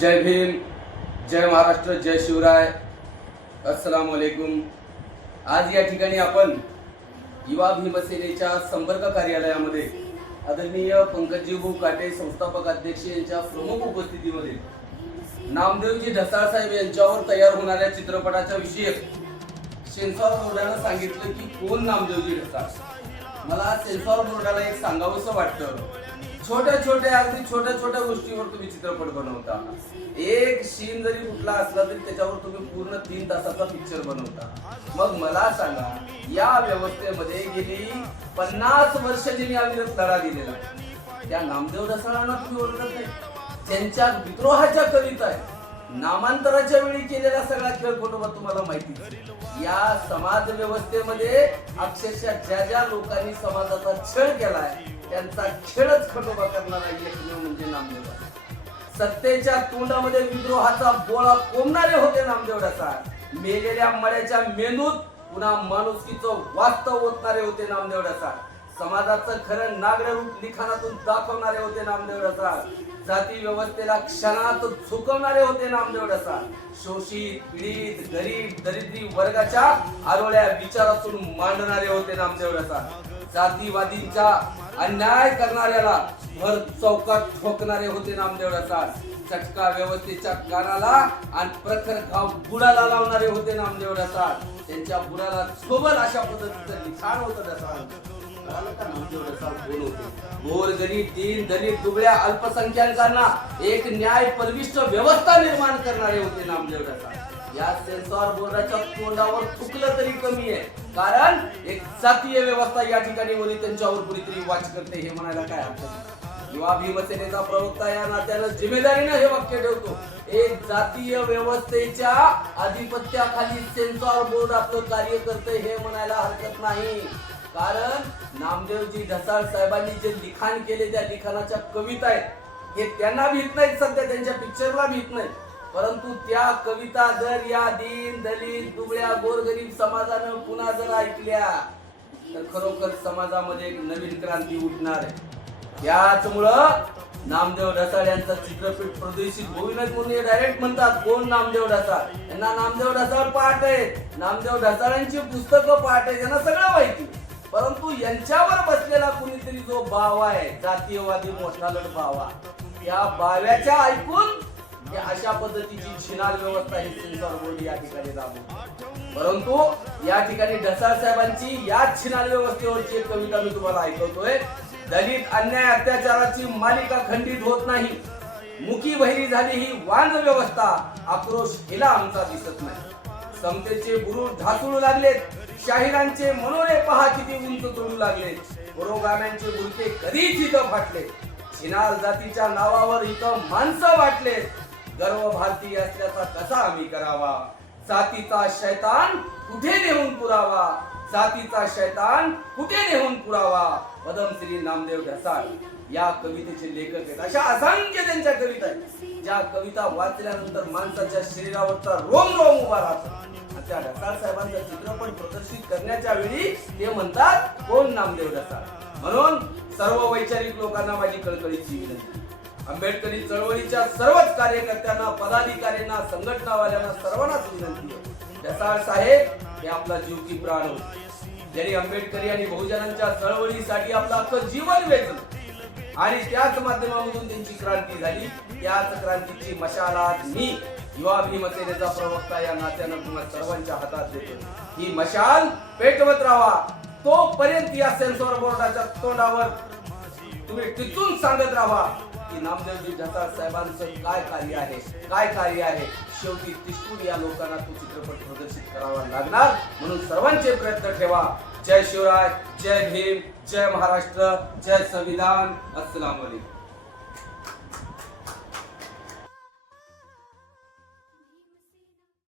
जय भीम, जय महाराष्ट्र, जय शिवराय, अस्सलाम वालेकुम। आज या ठिकाणी आपण युवा भीमसेनेच्या संपर्क कार्यालयामध्ये आदरणीय पंकजीभाऊ काटे संस्थापक अध्यक्ष यांच्या प्रमुख उपस्थितीमध्ये नामदेवजी ढसाळ साहेब यांच्यावर तयार होणाऱ्या चित्रपटाच्या विषयक सेन्सॉर बोर्डानं सांगितलं की कोण नामदेवजी ढसाळ। मला सेन्सॉर बोर्डाला एक सांगावंसं वाटतं, अगदी छोट्या गोष्टीवर तुम्ही चित्रपट बनवता। एक सीन जरी कुठला असला तरी त्याच्यावर तुम्ही पूर्ण 3 तासाचा पिक्चर बनवता। मग मला सांगा, या व्यवस्थेमध्ये गेली 50 वर्ष ज्यांनी अविरत लढा दिलेला, त्या नामदेव ढसाळांना तुम्ही ओळखत नाही? त्यांच्या विद्रोहाच्या कविता आहे, नामांतराच्या वेळी केलेला सगळा खेळखोटोबा तुम्हाला माहिती। या समाज व्यवस्थेमध्ये अक्षरशः ज्या लोकांनी समाजाचा छळ केलाय त्यांचा खेळच खटोबा करणारा एकमेव म्हणजे नामदेव ढसाळ। सत्तेच्या तोंडामध्ये विद्रोहाचा बोळा कोंबणारे होते नामदेव ढसाळ। मेलेल्या मळ्याच्या मेंदूत पुन्हा माणुसकीचं वास्तव ओतणारे होते नामदेव ढसाळ। समाजाचं खरं नागडं रूप लिखाणातून दाखवणारे होते नामदेव ढसाळ। जाती व्यवस्थेला क्षणात झुकवणारे होते नामदेव ढसाळ। शोषित, पीडित, गरीब, दरिद्री वर्गाच्या आरोळ्या विचारातून मांडणारे होते नामदेव ढसाळ। जातीवादींच्या अन्याय करणाऱ्याला भर चौकात ठोकणारे होते नामदेव ढसाळ। चटका व्यवस्थेच्या कानाला आणि प्रखर घाव बुडाला लावणारे होते नामदेव ढसाळ। त्यांच्या बुडाला सोबत अशा पद्धतीचं लिखाण होतं ढसाळ। गोरगरीब, दीन, दलित, दुबळ्या अल्पसंख्याकांना एक न्याय परविष्ट व्यवस्था निर्माण करणारे होते नामदेव ढसाळ। या सेन्सॉर बोर्डाच्या तोंडावर थुकलं तरी कमी आहे, कारण एक जातीय व्यवस्था या ठिकाणी होती, त्यांच्यावर कुणीतरी वाच करते हे म्हणायला काय अर्थ नाही। युवा भीमसेनेचा प्रवक्ता या नात्यानं जिम्मेदारीनं हे वाक्य ठेवतो, एक जातीय व्यवस्थेच्या आधिपत्याखाली सेन्सॉर बोर्ड आपलं कार्य करते हे म्हणायला हरकत नाही। कारण नामदेवजी ढसाळ साहेबांनी जे लिखाण केले त्या लिखाणाच्या कविता आहेत हे त्यांना भीत नाहीत, सध्या त्यांच्या पिक्चरला भीत नाही, परंतु त्या कविता जर या दीन, दलित, दुबळ्या, गोरगरीब समाजानं पुन्हा जर ऐकल्या तर खरोखर समाजामध्ये एक नवीन क्रांती उठणार आहे। त्याचमुळं नामदेव ढसाळ यांचा चित्रपट प्रदर्शित होईनच म्हणून डायरेक्ट म्हणतात कोण नामदेव ढसाळ। यांना नामदेव ढसाळ पाठ आहेत, नामदेव ढसाळांची पुस्तकं पाठ आहेत, यांना सगळं माहिती, परंतु यांच्यावर बसलेला कुणीतरी जो बावा आहे, जातीयवादी मोठालट बावा, त्या बाव्याच्या ऐकून अशा पद्धतीची छिनाल व्यवस्था ही सेन्सॉर बोर्ड या ठिकाणी राबवते। परंतु या ठिकाणी ढसाळ साहेबांची या छिनाल व्यवस्थेवरची एक कविता मी तुम्हाला ऐकवतोय। दलित अन्याय अत्याचाराची मालिका खंडित होत नाही, मुकी बहिरी झाली ही वांझ व्यवस्था, आक्रोश हिला आमचा दिसत नाही। समतेचे गुरु ढासळू लागलेत, शाहिरांचे मनोरे पहा किती उंच तोडू लागले, पुरोगाम्यांचे गुरके कधीच इथं फाटले, छिनाल जातीच्या नावावर इथं माणसं वाटले, गर्व भारतीय असल्याचा कसा आम्ही करावा, जातीचा शैतान कुठे नेऊन पुरावा, जातीचा शैतान कुठे नेऊन पुरावा, पद्मश्री नामदेव ढसाळ या कवितेचे लेखक आहेत। अशा असंख्य त्यांच्या कविता आहेत, ज्या कविता वाचल्यानंतर माणसाच्या शरीरावरचा रोम उभा राहतो। त्या ढसाळ साहेबांचा चित्रपट प्रदर्शित करण्याच्या वेळी ते म्हणतात कोण नामदेव ढसाळ। म्हणून सर्व वैचारिक लोकांना माझी कळकळीची विनंती, आंबेडकरी चळवळीच्या सर्वच कार्यकर्त्यांना, पदाधिकाऱ्यांना, संघटनावाल्यांना सर्वांनाच विनंती आहे, ढसाळ साहेब हे आपला जीव की प्राण होते, ज्यांनी आंबेडकरी आणि बहुजनांच्या चळवळीसाठी आपलं अख्खं जीवन वेचलं आणि त्याच माध्यमामधून त्यांची क्रांती झाली। त्याच क्रांतीची मशाल आज मी युवा भीमसेनेचा प्रवक्ता या नात्यानं तुम्हा सर्वांच्या हातात देतो। ही मशाल पेटवत राहा, तोपर्यंत या सेन्सॉर बोर्डाच्या तोंडावर तुम्ही टिचून सांगत राहा की नामदेवजी ढसाळ साहेबांचं काय कार्य आहे। शेवटी तिष्ठून या लोकांना तो चित्रपट प्रदर्शित करावा लागणार, म्हणून सर्वांचे प्रयत्न ठेवा। जय शिवराय, जय भीम, जय महाराष्ट्र, जय संविधान, अस्सलाम वालेकुम।